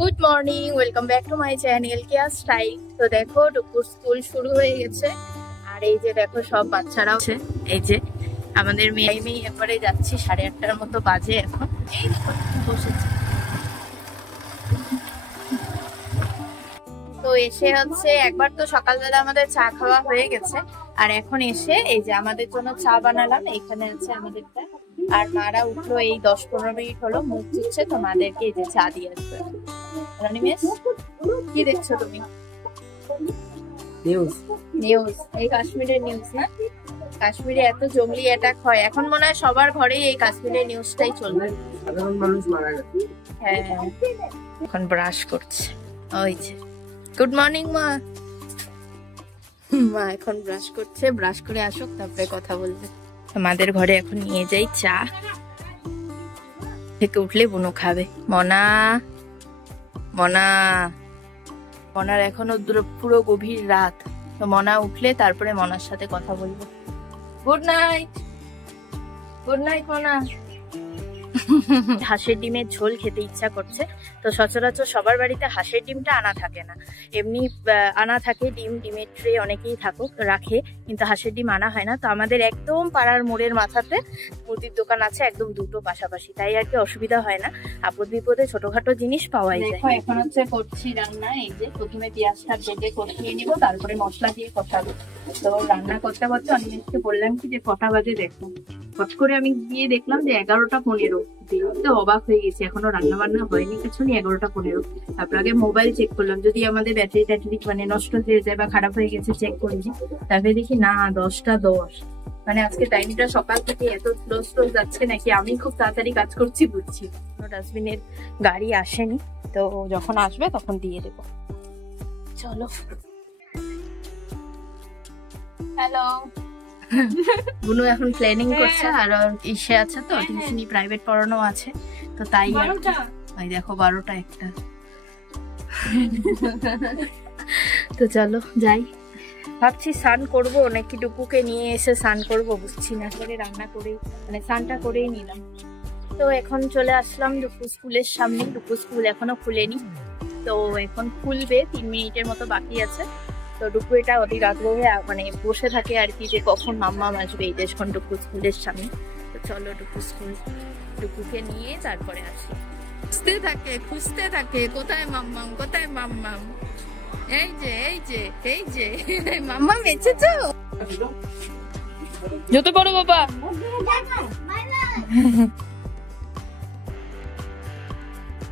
Good morning, welcome back to my channel care style. তো দেখো টুকুর স্কুল শুরু হয়ে গেছে। আর এই যে দেখো সব বাচ্চারাও আছে। এই যে আমাদের মেয়ে এবারে যাচ্ছি, 8:30টার মতো বাজে এখন। এই দেখো বসেছে। তো এসে হচ্ছে একবার তো সকালবেলা আমাদের চা খাওয়া হয়ে গেছে, আর এখন এসে এই যে আমাদের জন্য চা বানালাম। এখানে আছে আমাদেরটা। আর মারা উঠলো এই 10-15 মিনিট হলো, মুখ ধুচ্ছে, তো মাদেরকে এই যে চা দিয়ে আসবে। রানী মিস, কি দেখছো তুমি? নিউজ নিউজ, এই কাশ্মীরের নিউজ না? কাশ্মীরে এত জঙ্গলি অ্যাটাক হয়, এখন মনে হয় সবার ঘরেই এই কাশ্মীরের নিউজটাই চলবে। সাধারণ মানুষ মারা গেছে। হ্যাঁ, এখন ব্রাশ করছে। ওই যে গুড মর্নিং মা। মা এখন ব্রাশ করছে, ব্রাশ করে আসুক তারপরে কথা বলবে। আমাদের ঘরে এখন নিয়ে যাই চা। থেকে উঠলে বুনো খাবে। মনা মনা মনার এখনো পুরো গভীর রাত। তো মনা উঠলে তারপরে মনার সাথে কথা বলবো। গুড নাইট, গুড নাইট মনা। হাঁসের ডিমের ঝোল খেতে ইচ্ছা করছে। তো সচরাচর সবার বাড়িতে হাঁসের ডিমটা আনা থাকে না, এমনি আনা থাকে ডিমের ট্রে অনেকেই রাখে, কিন্তু হাঁসের ডিম আনা হয় না। তো আমাদের একদম পাড়ার মোড়ের মাথাতে মুদির দোকান আছে, একদম দুটো পাশাপাশি, তাই আর কি অসুবিধা হয় না। আপদ বিপদে ছোটখাটো জিনিস পাওয়াই যায়। দেখো এখন হচ্ছে করছি রান্না। এই যে প্রথমে পেঁয়াজটা ভেজে কষিয়ে নিব, তারপরে মশলা দিয়ে কষাবো। তো রান্না করতে করতে অনেককে বললাম কি যে কটা বাজে দেখো, হট করে আমি গিয়ে দেখলাম যে 11:15। তো অবাক হয়ে গেছি, এখনো রান্না বান্না হয়নি কিছু নেই, 11:15। তারপর আগে মোবাইল চেক করলাম যদি আমাদের ব্যাটারি মানে নষ্ট হয়ে যায় বা খারাপ হয়ে গেছে চেক করেছি। তারপরে দেখি না, 10:10। মানে আজকে টাইমটা সকাল থেকে এত স্লো যাচ্ছে নাকি আমি খুব তাড়াতাড়ি কাজ করছি বুঝছি। ডাস্টবিনের গাড়ি আসেনি, তো যখন আসবে তখন দিয়ে দেবো। চলো। হ্যালো। বুনু এখন প্ল্যানিং করছে, আর ইসে আছে তো টিউশনি প্রাইভেট পড়ানো আছে, তো তাই ওই দেখো 12টা-1টা। তো চলো যাই। ভাবছি স্নান করবো নাকি ডুকুকে নিয়ে এসে স্নান করবো বুঝছি না, করে রান্না করেই মানে স্নানটা করেই নিলাম। তো এখন চলে আসলাম ডুকু স্কুলের সামনে। ডুকু স্কুল এখনো খুলেনি, তো এখন খুলবে, 3 মিনিটের মতো বাকি আছে। তো ডুকু এটা অধিক আগ্রহে মানে বসে থাকে আর কি, যে কখন মাম্মাম আসবে এই দেশখন ডুকু স্কুলের সামনে। তো চলো ডুকুকে নিয়ে তারপরে আসি। খুঁজতে থাকে কোথায় মাম্মাম, কোথায় মাম্মাম। এই যে মাম্মাম এসেছো, যেতে পারো বাবা।